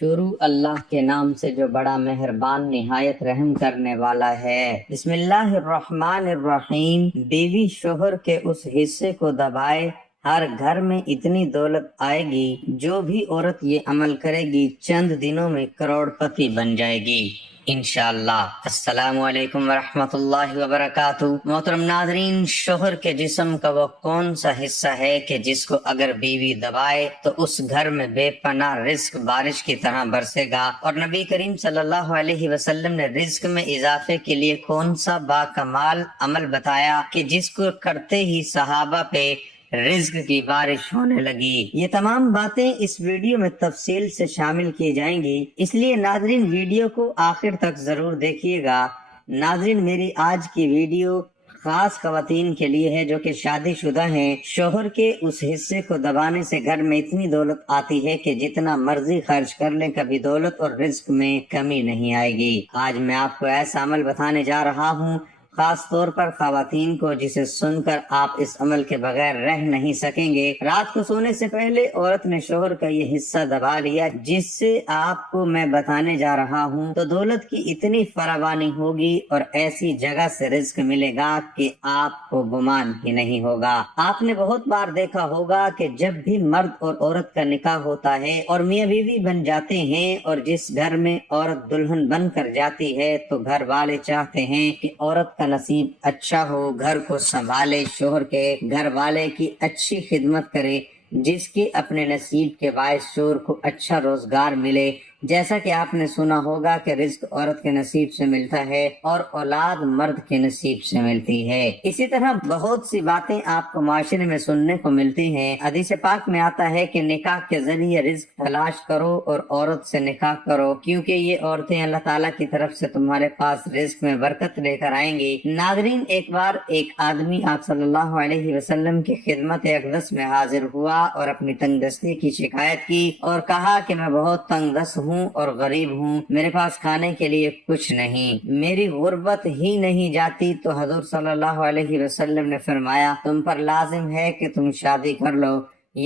شروع اللہ کے نام سے جو بڑا مہربان نہایت رحم کرنے والا ہے۔ بسم اللہ الرحمن الرحیم۔ بیوی شوہر کے اس حصے کو دبائے، ہر گھر میں اتنی دولت آئے گی، جو بھی عورت یہ عمل کرے گی چند دنوں میں کروڑ پتی بن جائے گی انشاءاللہ۔ السلام علیکم ورحمۃ اللہ وبرکاتہ۔ محترم ناظرین، شوہر کے جسم کا وہ کون سا حصہ ہے کہ جس کو اگر بیوی دبائے تو اس گھر میں بے پناہ رزق بارش کی طرح برسے گا، اور نبی کریم صلی اللہ علیہ وسلم نے رزق میں اضافے کے لیے کون سا باکمال عمل بتایا کہ جس کو کرتے ہی صحابہ پہ رزق کی بارش ہونے لگی۔ یہ تمام باتیں اس ویڈیو میں تفصیل سے شامل کی جائیں گی، اس لیے ناظرین ویڈیو کو آخر تک ضرور دیکھیے گا۔ ناظرین، میری آج کی ویڈیو خاص خواتین کے لیے ہے جو کہ شادی شدہ ہیں۔ شوہر کے اس حصے کو دبانے سے گھر میں اتنی دولت آتی ہے کہ جتنا مرضی خرچ کر لیں کبھی دولت اور رزق میں کمی نہیں آئے گی۔ آج میں آپ کو ایسا عمل بتانے جا رہا ہوں، خاص طور پر خواتین کو، جسے سن کر آپ اس عمل کے بغیر رہ نہیں سکیں گے۔ رات کو سونے سے پہلے عورت نے شوہر کا یہ حصہ دبا لیا جس سے آپ کو میں بتانے جا رہا ہوں، تو دولت کی اتنی فراوانی ہوگی اور ایسی جگہ سے رزق ملے گا کہ آپ کو گمان ہی نہیں ہوگا۔ آپ نے بہت بار دیکھا ہوگا کہ جب بھی مرد اور عورت کا نکاح ہوتا ہے اور میاں بیوی بن جاتے ہیں، اور جس گھر میں عورت دلہن بن کر جاتی ہے تو گھر والے چاہتے ہیں کہ عورت کا نصیب اچھا ہو، گھر کو سنبھالے، شوہر کے گھر والے کی اچھی خدمت کرے، جس کے اپنے نصیب کے باعث شوہر کو اچھا روزگار ملے۔ جیسا کہ آپ نے سنا ہوگا کہ رزق عورت کے نصیب سے ملتا ہے اور اولاد مرد کے نصیب سے ملتی ہے۔ اسی طرح بہت سی باتیں آپ کو معاشرے میں سننے کو ملتی ہیں۔ حدیث پاک میں آتا ہے کہ نکاح کے ذریعے رزق تلاش کرو اور عورت سے نکاح کرو، کیونکہ یہ عورتیں اللہ تعالیٰ کی طرف سے تمہارے پاس رزق میں برکت لے کر آئیں گی۔ ناظرین، ایک بار ایک آدمی آپ صلی اللہ علیہ وسلم کی خدمت اقدس میں حاضر ہوا اور اپنی تنگ دستی کی شکایت کی اور کہا کہ میں بہت تنگ دست ہوں اور غریب ہوں، میرے پاس کھانے کے لیے کچھ نہیں، میری غربت ہی نہیں جاتی۔ تو حضور صلی اللہ علیہ وسلم نے فرمایا، تم پر لازم ہے کہ تم شادی کر لو،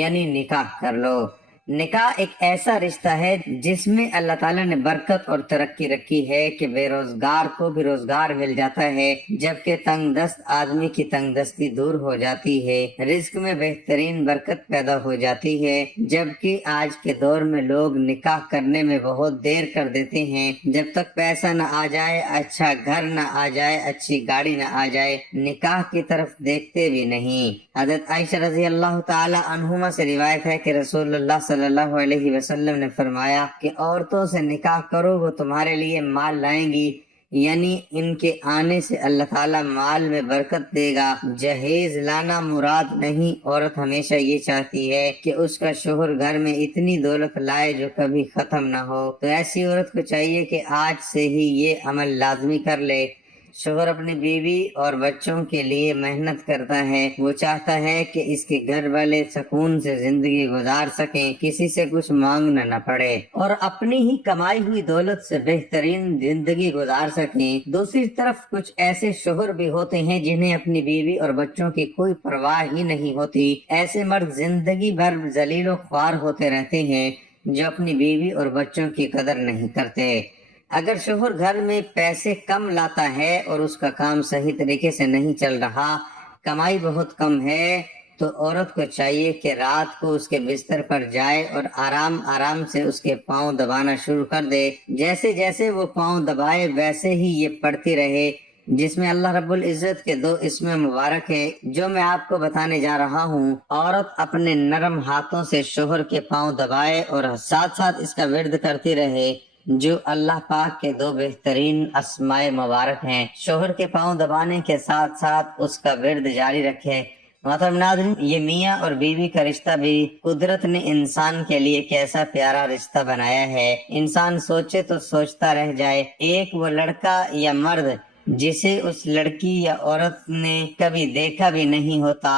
یعنی نکاح کر لو۔ نکاح ایک ایسا رشتہ ہے جس میں اللہ تعالیٰ نے برکت اور ترقی رکھی ہے کہ بے روزگار کو بھی روزگار مل جاتا ہے، جبکہ تنگ دست آدمی کی تنگ دستی دور ہو جاتی ہے، رزق میں بہترین برکت پیدا ہو جاتی ہے۔ جبکہ آج کے دور میں لوگ نکاح کرنے میں بہت دیر کر دیتے ہیں، جب تک پیسہ نہ آ جائے، اچھا گھر نہ آ جائے، اچھی گاڑی نہ آ جائے، نکاح کی طرف دیکھتے بھی نہیں۔ حضرت عائشہ رضی اللہ تعالی عنہما سے روایت ہے کہ رسول اللہ صلی اللہ علیہ وسلم نے فرمایا کہ عورتوں سے نکاح کرو، وہ تمہارے لیے مال لائیں گی، یعنی ان کے آنے سے اللہ تعالیٰ مال میں برکت دے گا۔ جہیز لانا مراد نہیں، عورت ہمیشہ یہ چاہتی ہے کہ اس کا شوہر گھر میں اتنی دولت لائے جو کبھی ختم نہ ہو، تو ایسی عورت کو چاہیے کہ آج سے ہی یہ عمل لازمی کر لے۔ شوہر اپنی بیوی اور بچوں کے لیے محنت کرتا ہے، وہ چاہتا ہے کہ اس کے گھر والے سکون سے زندگی گزار سکیں، کسی سے کچھ مانگنا نہ پڑے اور اپنی ہی کمائی ہوئی دولت سے بہترین زندگی گزار سکیں۔ دوسری طرف کچھ ایسے شوہر بھی ہوتے ہیں جنہیں اپنی بیوی اور بچوں کی کوئی پرواہ ہی نہیں ہوتی۔ ایسے مرد زندگی بھر ذلیل و خوار ہوتے رہتے ہیں جو اپنی بیوی اور بچوں کی قدر نہیں کرتے۔ اگر شوہر گھر میں پیسے کم لاتا ہے اور اس کا کام صحیح طریقے سے نہیں چل رہا، کمائی بہت کم ہے، تو عورت کو چاہیے کہ رات کو اس کے بستر پر جائے اور آرام آرام سے اس کے پاؤں دبانا شروع کر دے۔ جیسے جیسے وہ پاؤں دبائے ویسے ہی یہ پڑھتی رہے، جس میں اللہ رب العزت کے 2 اسم مبارک ہے جو میں آپ کو بتانے جا رہا ہوں۔ عورت اپنے نرم ہاتھوں سے شوہر کے پاؤں دبائے اور ساتھ ساتھ اس کا ورد کرتی رہے، جو اللہ پاک کے 2 بہترین اسماء مبارک ہیں۔ شوہر کے پاؤں دبانے کے ساتھ ساتھ اس کا ورد جاری رکھے۔ محترم ناظرین، یہ میاں اور بیوی کا رشتہ بھی قدرت نے انسان کے لیے کیسا پیارا رشتہ بنایا ہے، انسان سوچے تو سوچتا رہ جائے۔ ایک وہ لڑکا یا مرد جسے اس لڑکی یا عورت نے کبھی دیکھا بھی نہیں ہوتا،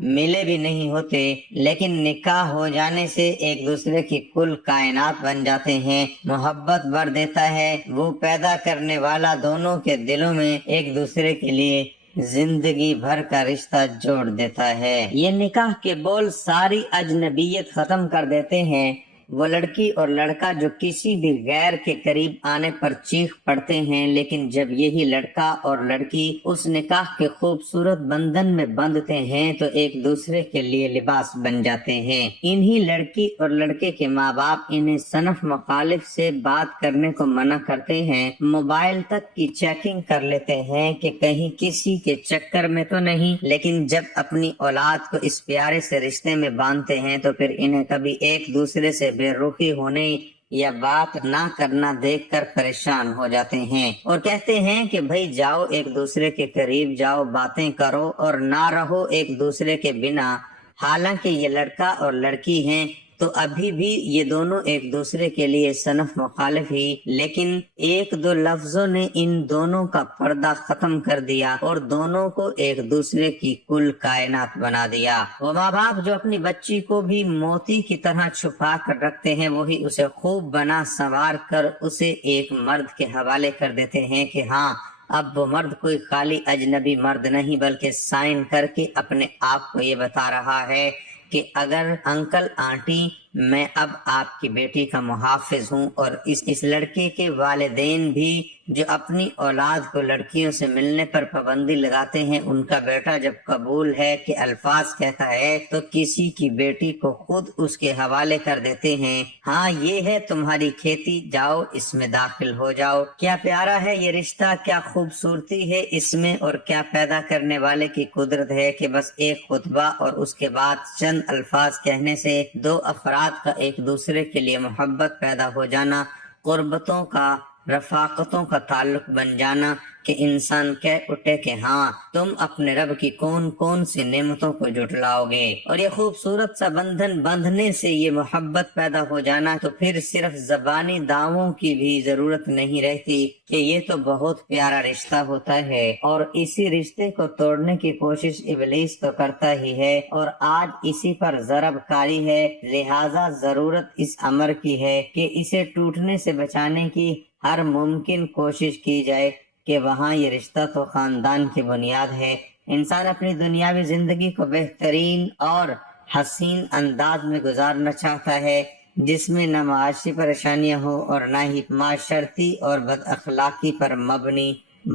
ملے بھی نہیں ہوتے، لیکن نکاح ہو جانے سے ایک دوسرے کی کل کائنات بن جاتے ہیں، محبت بڑھ دیتا ہے، وہ پیدا کرنے والا دونوں کے دلوں میں ایک دوسرے کے لیے زندگی بھر کا رشتہ جوڑ دیتا ہے۔ یہ نکاح کے بول ساری اجنبیت ختم کر دیتے ہیں۔ وہ لڑکی اور لڑکا جو کسی بھی غیر کے قریب آنے پر چیخ پڑتے ہیں، لیکن جب یہی لڑکا اور لڑکی اس نکاح کے خوبصورت بندھن میں بندھتے ہیں تو ایک دوسرے کے لیے لباس بن جاتے ہیں۔ انہی لڑکی اور لڑکے کے ماں باپ انہیں صنف مخالف سے بات کرنے کو منع کرتے ہیں، موبائل تک کی چیکنگ کر لیتے ہیں کہ کہیں کسی کے چکر میں تو نہیں، لیکن جب اپنی اولاد کو اس پیارے سے رشتے میں باندھتے ہیں تو پھر انہیں کبھی ایک دوسرے سے بے رخی ہونے یا بات نہ کرنا دیکھ کر پریشان ہو جاتے ہیں اور کہتے ہیں کہ بھئی جاؤ ایک دوسرے کے قریب جاؤ، باتیں کرو اور نہ رہو ایک دوسرے کے بنا۔ حالانکہ یہ لڑکا اور لڑکی ہیں تو ابھی بھی یہ دونوں ایک دوسرے کے لیے صنف مخالف ہی، لیکن ایک دو لفظوں نے ان دونوں کا پردہ ختم کر دیا اور دونوں کو ایک دوسرے کی کل کائنات بنا دیا۔ وہ ماں باپ جو اپنی بچی کو بھی موتی کی طرح چھپا کر رکھتے ہیں، وہی اسے خوب بنا سنوار کر اسے ایک مرد کے حوالے کر دیتے ہیں کہ ہاں اب وہ مرد کوئی خالی اجنبی مرد نہیں بلکہ سائن کر کے اپنے آپ کو یہ بتا رہا ہے کہ اگر انکل آنٹی میں اب آپ کی بیٹی کا محافظ ہوں، اور اس لڑکے کے والدین بھی جو اپنی اولاد کو لڑکیوں سے ملنے پر پابندی لگاتے ہیں، ان کا بیٹا جب قبول ہے کہ الفاظ کہتا ہے تو کسی کی بیٹی کو خود اس کے حوالے کر دیتے ہیں، ہاں یہ ہے تمہاری کھیتی، جاؤ اس میں داخل ہو جاؤ۔ کیا پیارا ہے یہ رشتہ، کیا خوبصورتی ہے اس میں، اور کیا پیدا کرنے والے کی قدرت ہے کہ بس ایک خطبہ اور اس کے بعد چند الفاظ کہنے سے دو افراد کا ایک دوسرے کے لیے محبت پیدا ہو جانا، قربتوں کا، رفاقتوں کا تعلق بن جانا کہ انسان کہہ اٹھے کہ ہاں تم اپنے رب کی کون کون سی نعمتوں کو جھٹلاؤ گے، اور یہ خوبصورت سا بندھن بندھنے سے یہ محبت پیدا ہو جانا تو پھر صرف زبانی دعووں کی بھی ضرورت نہیں رہتی کہ یہ تو بہت پیارا رشتہ ہوتا ہے، اور اسی رشتے کو توڑنے کی کوشش ابلیس تو کرتا ہی ہے اور آج اسی پر ضرب کاری ہے، لہذا ضرورت اس امر کی ہے کہ اسے ٹوٹنے سے بچانے کی ہر ممکن کوشش کی جائے کہ وہاں یہ رشتہ تو خاندان کی بنیاد ہے۔ انسان اپنی دنیاوی زندگی کو بہترین اور حسین انداز میں گزارنا چاہتا ہے، جس میں نہ معاشی پریشانیاں ہوں اور نہ ہی معاشرتی اور بد اخلاقی پر مبنی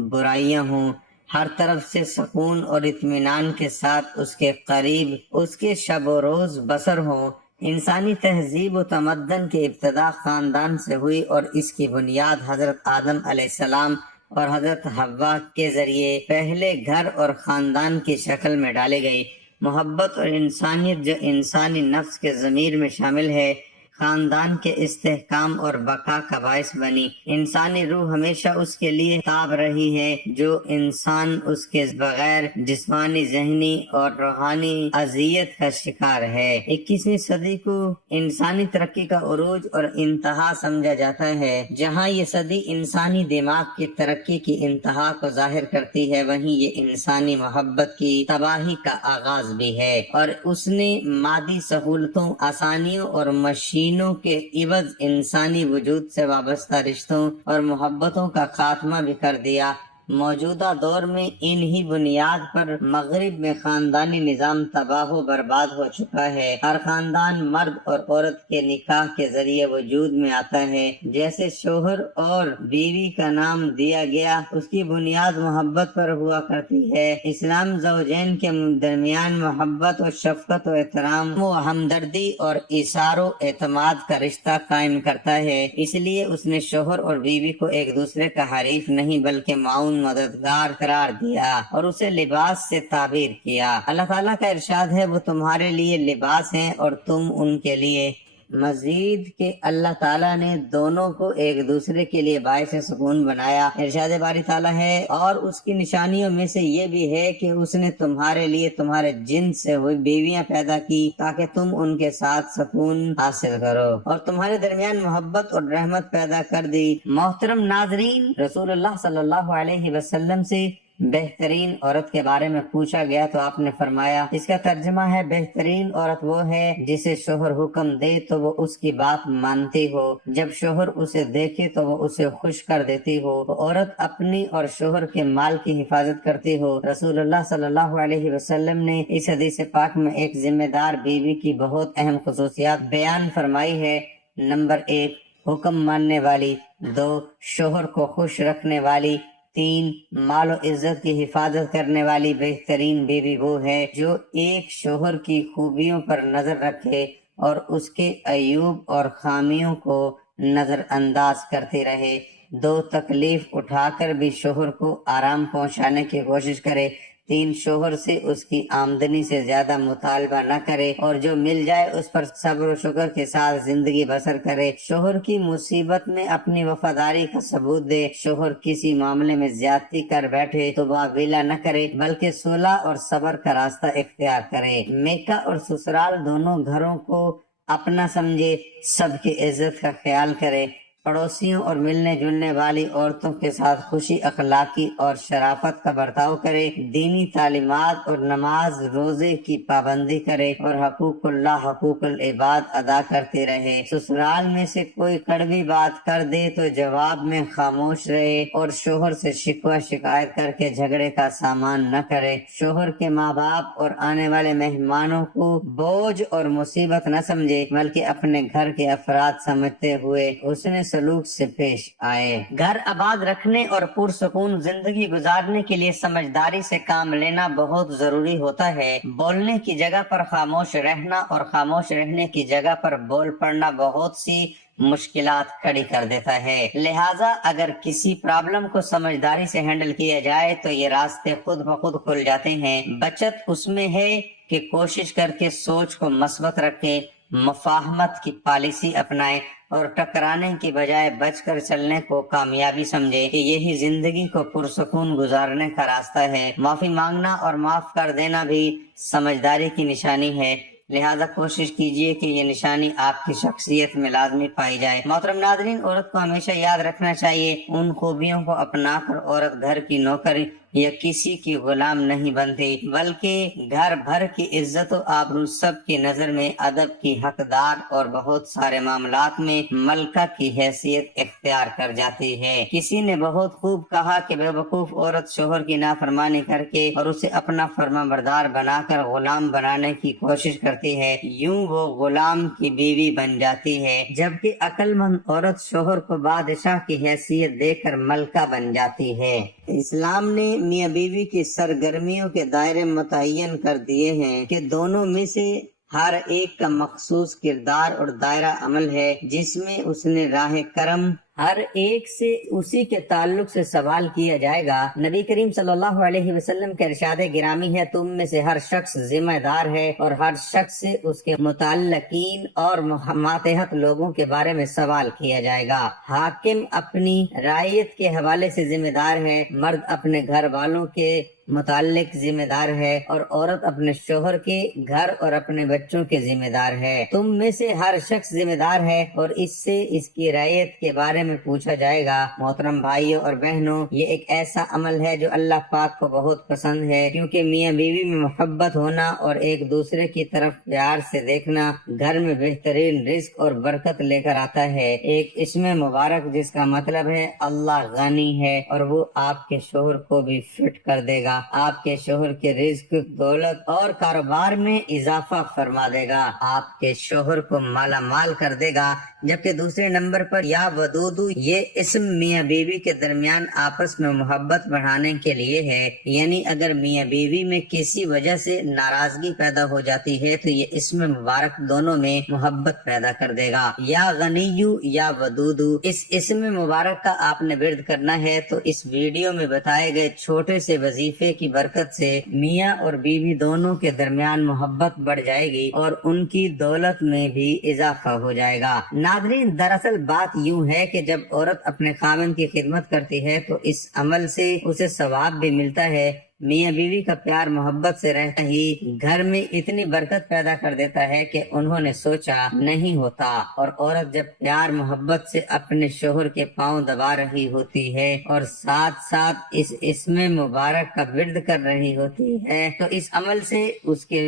برائیاں ہوں، ہر طرف سے سکون اور اطمینان کے ساتھ اس کے قریب اس کے شب و روز بسر ہوں۔ انسانی تہذیب و تمدن کی ابتدا خاندان سے ہوئی اور اس کی بنیاد حضرت آدم علیہ السلام اور حضرت حوا کے ذریعے پہلے گھر اور خاندان کی شکل میں ڈالی گئی۔ محبت اور انسانیت جو انسانی نفس کے ضمیر میں شامل ہے، خاندان کے استحکام اور بقا کا باعث بنی۔ انسانی روح ہمیشہ اس کے لیے تاب رہی ہے، جو انسان اس کے بغیر جسمانی، ذہنی اور روحانی اذیت کا شکار ہے۔ 21ویں صدی کو انسانی ترقی کا عروج اور انتہا سمجھا جاتا ہے۔ جہاں یہ صدی انسانی دماغ کی ترقی کی انتہا کو ظاہر کرتی ہے، وہیں یہ انسانی محبت کی تباہی کا آغاز بھی ہے، اور اس نے مادی سہولتوں، آسانیوں اور مشینوں کے عوض انسانی وجود سے وابستہ رشتوں اور محبتوں کا خاتمہ بھی کر دیا۔ موجودہ دور میں انہی بنیاد پر مغرب میں خاندانی نظام تباہ و برباد ہو چکا ہے۔ ہر خاندان مرد اور عورت کے نکاح کے ذریعے وجود میں آتا ہے۔ جیسے شوہر اور بیوی کا نام دیا گیا، اس کی بنیاد محبت پر ہوا کرتی ہے۔ اسلام زوجین کے درمیان محبت و شفقت و احترام و ہمدردی اور ایثار و اعتماد کا رشتہ قائم کرتا ہے، اس لیے اس نے شوہر اور بیوی کو ایک دوسرے کا حریف نہیں بلکہ معاون، مددگار قرار دیا اور اسے لباس سے تعبیر کیا۔ اللہ تعالیٰ کا ارشاد ہے، وہ تمہارے لیے لباس ہیں اور تم ان کے لیے۔ مزید کہ اللہ تعالیٰ نے دونوں کو ایک دوسرے کے لیے باعث سکون بنایا۔ ارشاد باری تعالیٰ ہے، اور اس کی نشانیوں میں سے یہ بھی ہے کہ اس نے تمہارے لیے تمہارے جنس سے ہوئی بیویاں پیدا کی تاکہ تم ان کے ساتھ سکون حاصل کرو، اور تمہارے درمیان محبت اور رحمت پیدا کر دی۔ محترم ناظرین، رسول اللہ صلی اللہ علیہ وسلم سے بہترین عورت کے بارے میں پوچھا گیا تو آپ نے فرمایا، اس کا ترجمہ ہے، بہترین عورت وہ ہے جسے شوہر حکم دے تو وہ اس کی بات مانتی ہو، جب شوہر اسے دیکھے تو وہ اسے خوش کر دیتی ہو، عورت اپنی اور شوہر کے مال کی حفاظت کرتی ہو۔ رسول اللہ صلی اللہ علیہ وسلم نے اس حدیث پاک میں ایک ذمہ دار بیوی کی بہت اہم خصوصیات بیان فرمائی ہے۔ نمبر 1 حکم ماننے والی، 2 شوہر کو خوش رکھنے والی، 3 مال و عزت کی حفاظت کرنے والی بہترین بیوی وہ ہے جو ایک شوہر کی خوبیوں پر نظر رکھے اور اس کے عیوب اور خامیوں کو نظر انداز کرتے رہے، 2 تکلیف اٹھا کر بھی شوہر کو آرام پہنچانے کی کوشش کرے، 3 شوہر سے اس کی آمدنی سے زیادہ مطالبہ نہ کرے اور جو مل جائے اس پر صبر و شکر کے ساتھ زندگی بسر کرے، شوہر کی مصیبت میں اپنی وفاداری کا ثبوت دے، شوہر کسی معاملے میں زیادتی کر بیٹھے تو واویلا نہ کرے بلکہ صلح اور صبر کا راستہ اختیار کرے، میکہ اور سسرال دونوں گھروں کو اپنا سمجھے، سب کی عزت کا خیال کرے، پڑوسیوں اور ملنے جلنے والی عورتوں کے ساتھ خوشی اخلاقی اور شرافت کا برتاؤ کرے، دینی تعلیمات اور نماز روزے کی پابندی کرے اور حقوق اللہ حقوق العباد ادا کرتے رہے، سسرال میں سے کوئی کڑوی بات کر دے تو جواب میں خاموش رہے اور شوہر سے شکوہ شکایت کر کے جھگڑے کا سامان نہ کرے، شوہر کے ماں باپ اور آنے والے مہمانوں کو بوجھ اور مصیبت نہ سمجھے بلکہ اپنے گھر کے افراد سمجھتے ہوئے حسن سلوک سے پیش آئے، گھر آباد رکھنے اور پرسکون زندگی گزارنے کے لیے سمجھداری سے کام لینا بہت ضروری ہوتا ہے، بولنے کی جگہ پر خاموش رہنا اور خاموش رہنے کی جگہ پر بول پڑنا بہت سی مشکلات کھڑی کر دیتا ہے، لہٰذا اگر کسی پرابلم کو سمجھداری سے ہینڈل کیا جائے تو یہ راستے خود بخود کھل جاتے ہیں، بچت اس میں ہے کہ کوشش کر کے سوچ کو مثبت رکھیں، مفاہمت کی پالیسی اپنائیں اور ٹکرانے کی بجائے بچ کر چلنے کو کامیابی سمجھے کہ یہی زندگی کو پرسکون گزارنے کا راستہ ہے، معافی مانگنا اور معاف کر دینا بھی سمجھداری کی نشانی ہے، لہذا کوشش کیجئے کہ یہ نشانی آپ کی شخصیت میں لازمی پائی جائے۔ محترم ناظرین، عورت کو ہمیشہ یاد رکھنا چاہیے ان خوبیوں کو اپنا کر عورت گھر کی نوکر یا کسی کی غلام نہیں بنتی بلکہ گھر بھر کی عزت و آبرو سب کی نظر میں ادب کی حقدار اور بہت سارے معاملات میں ملکہ کی حیثیت اختیار کر جاتی ہے۔ کسی نے بہت خوب کہا کہ بے وقوف عورت شوہر کی نافرمانی کر کے اور اسے اپنا فرما بردار بنا کر غلام بنانے کی کوشش کرتی ہے، یوں وہ غلام کی بیوی بن جاتی ہے، جبکہ عقل مند عورت شوہر کو بادشاہ کی حیثیت دے کر ملکہ بن جاتی ہے۔ اسلام نے میاں بیوی کی سرگرمیوں کے دائرے متعین کر دیے ہیں کہ دونوں میں سے ہر ایک کا مخصوص کردار اور دائرہ عمل ہے جس میں اس نے راہ کرم ہر ایک سے اسی کے تعلق سے سوال کیا جائے گا۔ نبی کریم صلی اللہ علیہ وسلم کے ارشاد گرامی ہے، تم میں سے ہر شخص ذمہ دار ہے اور ہر شخص سے اس کے متعلقین اور ماتحت لوگوں کے بارے میں سوال کیا جائے گا۔ حاکم اپنی رعیت کے حوالے سے ذمہ دار ہے، مرد اپنے گھر والوں کے متعلق ذمہ دار ہے اور عورت اپنے شوہر کے گھر اور اپنے بچوں کے ذمہ دار ہے۔ تم میں سے ہر شخص ذمہ دار ہے اور اس سے اس کی رعیت کے بارے میں پوچھا جائے گا۔ محترم بھائیوں اور بہنوں، یہ ایک ایسا عمل ہے جو اللہ پاک کو بہت پسند ہے، کیونکہ میاں بیوی میں محبت ہونا اور ایک دوسرے کی طرف پیار سے دیکھنا گھر میں بہترین رزق اور برکت لے کر آتا ہے۔ ایک اسم مبارک جس کا مطلب ہے اللہ غنی ہے اور وہ آپ کے شوہر کو بھی فٹ کر دے گا، آپ کے شوہر کے رزق، دولت اور کاروبار میں اضافہ فرما دے گا، آپ کے شوہر کو مالا مال کر دے گا۔ جبکہ دوسرے نمبر پر یا ودودو، یہ اسم میاں بیوی کے درمیان آپس میں محبت بڑھانے کے لیے ہے، یعنی اگر میاں بیوی میں کسی وجہ سے ناراضگی پیدا ہو جاتی ہے تو یہ اسم مبارک دونوں میں محبت پیدا کر دے گا۔ یا غنیو یا ودودو، اس اسم مبارک کا آپ نے ورد کرنا ہے تو اس ویڈیو میں بتائے گئے چھوٹے سے وظیفے کی برکت سے میاں اور بیوی دونوں کے درمیان محبت بڑھ جائے گی اور ان کی دولت میں بھی اضافہ ہو جائے گا۔ ناظرین، دراصل بات یوں ہے کہ جب عورت اپنے خاوند کی خدمت کرتی ہے تو اس عمل سے اسے ثواب بھی ملتا ہے، میاں بیوی کا پیار محبت سے رہتا ہی گھر میں اتنی برکت پیدا کر دیتا ہے کہ انہوں نے سوچا نہیں ہوتا، اور عورت جب پیار محبت سے اپنے شوہر کے پاؤں دبا رہی ہوتی ہے اور ساتھ ساتھ اس اسم مبارک کا ورد کر رہی ہوتی ہے تو اس عمل سے اس کے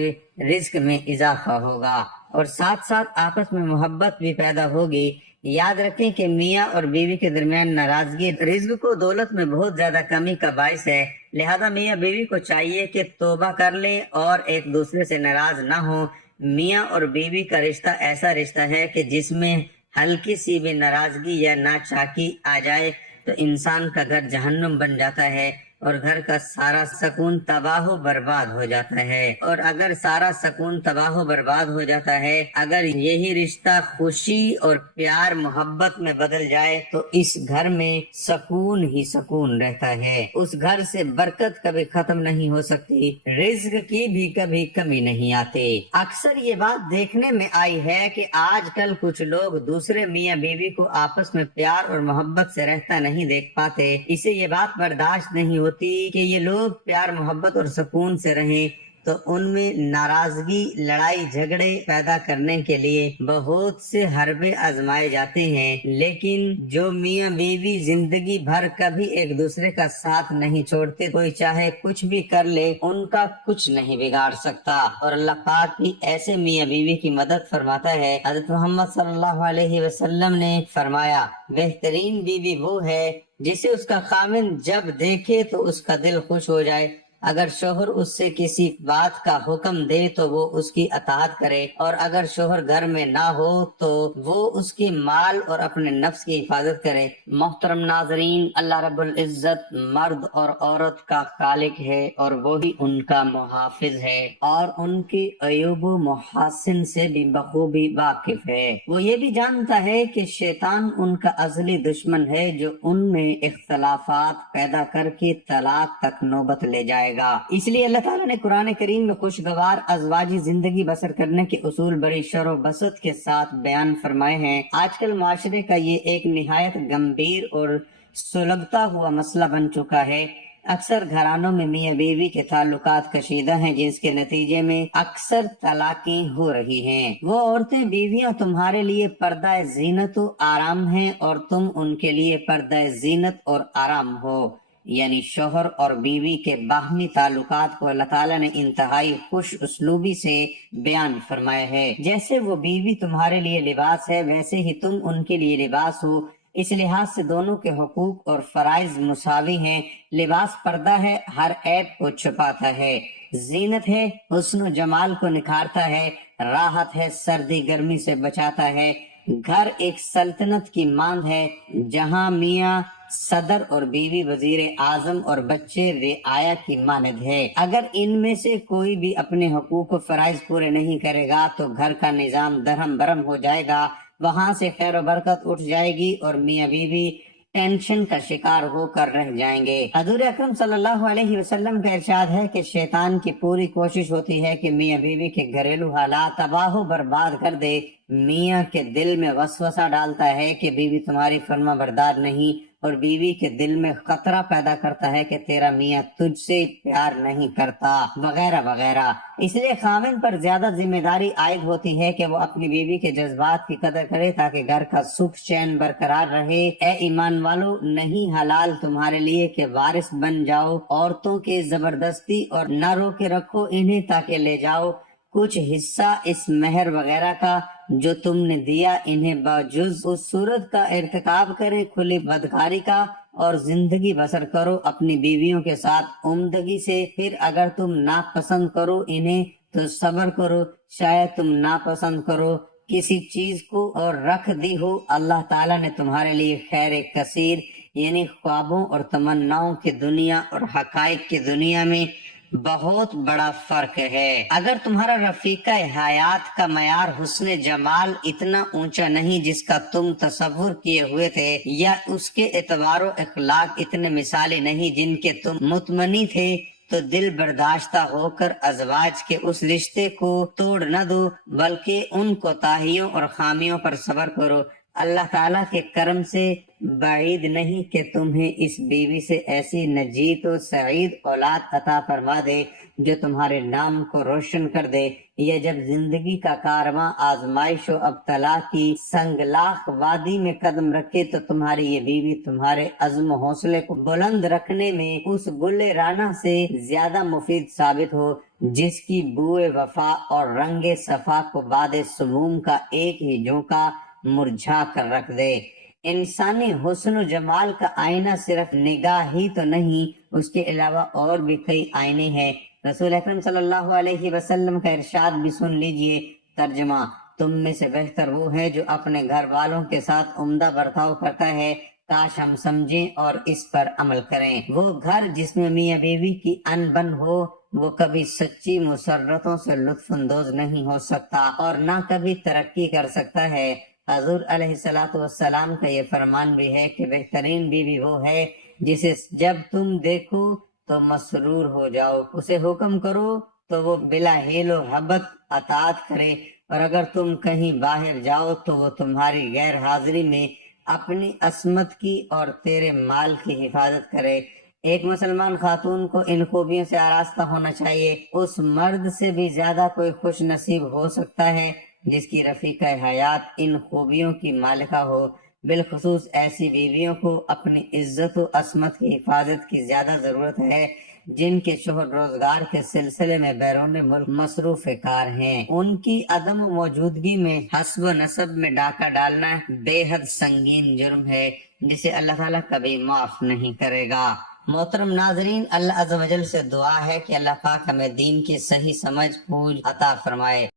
رزق میں اضافہ ہوگا اور ساتھ ساتھ آپس میں محبت بھی پیدا ہوگی۔ یاد رکھیں کہ میاں اور بیوی کے درمیان ناراضگی رزق کو دولت میں بہت زیادہ کمی کا باعث ہے، لہذا میاں بیوی کو چاہیے کہ توبہ کر لیں اور ایک دوسرے سے ناراض نہ ہوں۔ میاں اور بیوی کا رشتہ ایسا رشتہ ہے کہ جس میں ہلکی سی بھی ناراضگی یا ناچاکی آ جائے تو انسان کا گھر جہنم بن جاتا ہے اور گھر کا سارا سکون تباہ و برباد ہو جاتا ہے۔ اور اگر سارا سکون تباہ و برباد ہو جاتا ہے، اگر یہی رشتہ خوشی اور پیار محبت میں بدل جائے تو اس گھر میں سکون ہی سکون رہتا ہے، اس گھر سے برکت کبھی ختم نہیں ہو سکتی، رزق کی بھی کبھی کمی نہیں آتی۔ اکثر یہ بات دیکھنے میں آئی ہے کہ آج کل کچھ لوگ دوسرے میاں بیوی کو آپس میں پیار اور محبت سے رہتا نہیں دیکھ پاتے، اسے یہ بات برداشت نہیں ہوتی کہ یہ لوگ پیار محبت اور سکون سے رہیں، تو ان میں ناراضگی لڑائی جھگڑے پیدا کرنے کے لیے بہت سے حربے آزمائے جاتے ہیں، لیکن جو میاں بیوی زندگی بھر کبھی ایک دوسرے کا ساتھ نہیں چھوڑتے، کوئی چاہے کچھ بھی کر لے ان کا کچھ نہیں بگاڑ سکتا۔ اور اللہ پاک بھی ایسے میاں بیوی کی مدد فرماتا ہے۔ حضرت محمد صلی اللہ علیہ وسلم نے فرمایا، بہترین بیوی وہ ہے جسے اس کا خاوند جب دیکھے تو اس کا دل خوش ہو جائے، اگر شوہر اس سے کسی بات کا حکم دے تو وہ اس کی اطاعت کرے، اور اگر شوہر گھر میں نہ ہو تو وہ اس کی مال اور اپنے نفس کی حفاظت کرے۔ محترم ناظرین، اللہ رب العزت مرد اور عورت کا خالق ہے اور وہی ان کا محافظ ہے اور ان کی عیوب و محاسن سے بھی بخوبی واقف ہے۔ وہ یہ بھی جانتا ہے کہ شیطان ان کا ازلی دشمن ہے جو ان میں اختلافات پیدا کر کے طلاق تک نوبت لے جائے گا۔ اس لیے اللہ تعالیٰ نے قرآن کریم میں خوشگوار ازواجی زندگی بسر کرنے کے اصول بڑی شرح و بسط کے ساتھ بیان فرمائے ہیں۔ آج کل معاشرے کا یہ ایک نہایت گمبھیر اور سلگتا ہوا مسئلہ بن چکا ہے۔ اکثر گھرانوں میں میاں بیوی کے تعلقات کشیدہ ہیں، جس کے نتیجے میں اکثر طلاقیں ہو رہی ہیں۔ وہ عورتیں بیویاں تمہارے لیے پردہ زینت و آرام ہیں اور تم ان کے لیے پردہ زینت اور آرام ہو، یعنی شوہر اور بیوی کے باہمی تعلقات کو اللہ تعالیٰ نے انتہائی خوش اسلوبی سے بیان فرمایا ہے۔ جیسے وہ بیوی تمہارے لیے لباس ہے، ویسے ہی تم ان کے لیے لباس ہو۔ اس لحاظ سے دونوں کے حقوق اور فرائض مساوی ہیں۔ لباس پردہ ہے، ہر عیب کو چھپاتا ہے، زینت ہے، حسن و جمال کو نکھارتا ہے، راحت ہے، سردی گرمی سے بچاتا ہے۔ گھر ایک سلطنت کی ماند ہے جہاں میاں صدر اور بیوی وزیر اعظم اور بچے رعایا کی مانند ہے۔ اگر ان میں سے کوئی بھی اپنے حقوق و فرائض پورے نہیں کرے گا تو گھر کا نظام درہم برہم ہو جائے گا، وہاں سے خیر و برکت اٹھ جائے گی اور میاں بیوی ٹینشن کا شکار ہو کر رہ جائیں گے۔ حضور اکرم صلی اللہ علیہ وسلم کا ارشاد ہے کہ شیطان کی پوری کوشش ہوتی ہے کہ میاں بیوی کے گھریلو حالات تباہ و برباد کر دے۔ میاں کے دل میں وسوسہ ڈالتا ہے کہ بیوی تمہاری فرما بردار نہیں، اور بیوی کے دل میں خطرہ پیدا کرتا ہے کہ تیرا میاں تجھ سے پیار نہیں کرتا، وغیرہ وغیرہ۔ اس لیے خاوند پر زیادہ ذمہ داری عائد ہوتی ہے کہ وہ اپنی بیوی کے جذبات کی قدر کرے تاکہ گھر کا سکھ چین برقرار رہے۔ اے ایمان والو، نہیں حلال تمہارے لیے کہ وارث بن جاؤ عورتوں کے زبردستی، اور نہ رو کے رکھو انہیں تاکہ لے جاؤ کچھ حصہ اس مہر وغیرہ کا جو تم نے دیا انہیں، باوجود اس صورت کا ارتکاب کرے کھلی بدکاری کا، اور زندگی بسر کرو اپنی بیویوں کے ساتھ عمدگی سے۔ پھر اگر تم ناپسند کرو انہیں تو صبر کرو، شاید تم ناپسند کرو کسی چیز کو اور رکھ دی ہو اللہ تعالیٰ نے تمہارے لیے خیر کثیر، یعنی خوابوں اور تمناؤں کی دنیا اور حقائق کی دنیا میں بہت بڑا فرق ہے۔ اگر تمہارا رفیقہ حیات کا معیار حسن جمال اتنا اونچا نہیں جس کا تم تصور کیے ہوئے تھے، یا اس کے اعتبار و اخلاق اتنے مثالی نہیں جن کے تم مطمئن تھے، تو دل برداشتہ ہو کر ازواج کے اس رشتے کو توڑ نہ دو، بلکہ ان کوتاہیوں اور خامیوں پر صبر کرو۔ اللہ تعالیٰ کے کرم سے بعید نہیں کہ تمہیں اس بیوی سے ایسی نجیت و سعید اولاد عطا فرما دے جو تمہارے نام کو روشن کر دے۔ یہ جب زندگی کا کارواں آزمائش و ابتلا کی سنگلاخ وادی میں قدم رکھے تو تمہاری یہ بیوی تمہارے عزم و حوصلے کو بلند رکھنے میں اس گل رانا سے زیادہ مفید ثابت ہو جس کی بوئے وفا اور رنگ صفا کو باد سموم کا ایک ہی جھونکا مرجھا کر رکھ دے۔ انسانی حسن و جمال کا آئینہ صرف نگاہ ہی تو نہیں، اس کے علاوہ اور بھی کئی آئینے ہیں۔ رسول اکرم صلی اللہ علیہ وسلم کا ارشاد بھی سن لیجئے، ترجمہ: تم میں سے بہتر وہ ہے جو اپنے گھر والوں کے ساتھ عمدہ برتاؤ کرتا ہے، کاش ہم سمجھیں اور اس پر عمل کریں۔ وہ گھر جس میں میاں بیوی کی ان بن ہو وہ کبھی سچی مسرتوں سے لطف اندوز نہیں ہو سکتا اور نہ کبھی ترقی کر سکتا ہے۔ حضور علیہ الصلوۃ والسلام کا یہ فرمان بھی ہے کہ بہترین بیوی وہ ہے جسے جب تم دیکھو تو مسرور ہو جاؤ، اسے حکم کرو تو وہ بلا حیل و حبت اطاعت کرے، اور اگر تم کہیں باہر جاؤ تو وہ تمہاری غیر حاضری میں اپنی عصمت کی اور تیرے مال کی حفاظت کرے۔ ایک مسلمان خاتون کو ان خوبیوں سے آراستہ ہونا چاہیے۔ اس مرد سے بھی زیادہ کوئی خوش نصیب ہو سکتا ہے جس کی رفیقہ حیات ان خوبیوں کی مالکہ ہو۔ بالخصوص ایسی بیویوں کو اپنی عزت و عصمت کی حفاظت کی زیادہ ضرورت ہے جن کے شوہر روزگار کے سلسلے میں بیرون ملک مصروف کار ہیں۔ ان کی عدم موجودگی میں حسب و نسب میں ڈاکہ ڈالنا بے حد سنگین جرم ہے جسے اللہ تعالیٰ کبھی معاف نہیں کرے گا۔ محترم ناظرین، اللہ عز و جل سے دعا ہے کہ اللہ پاک ہمیں دین کی صحیح سمجھ بوجھ عطا فرمائے۔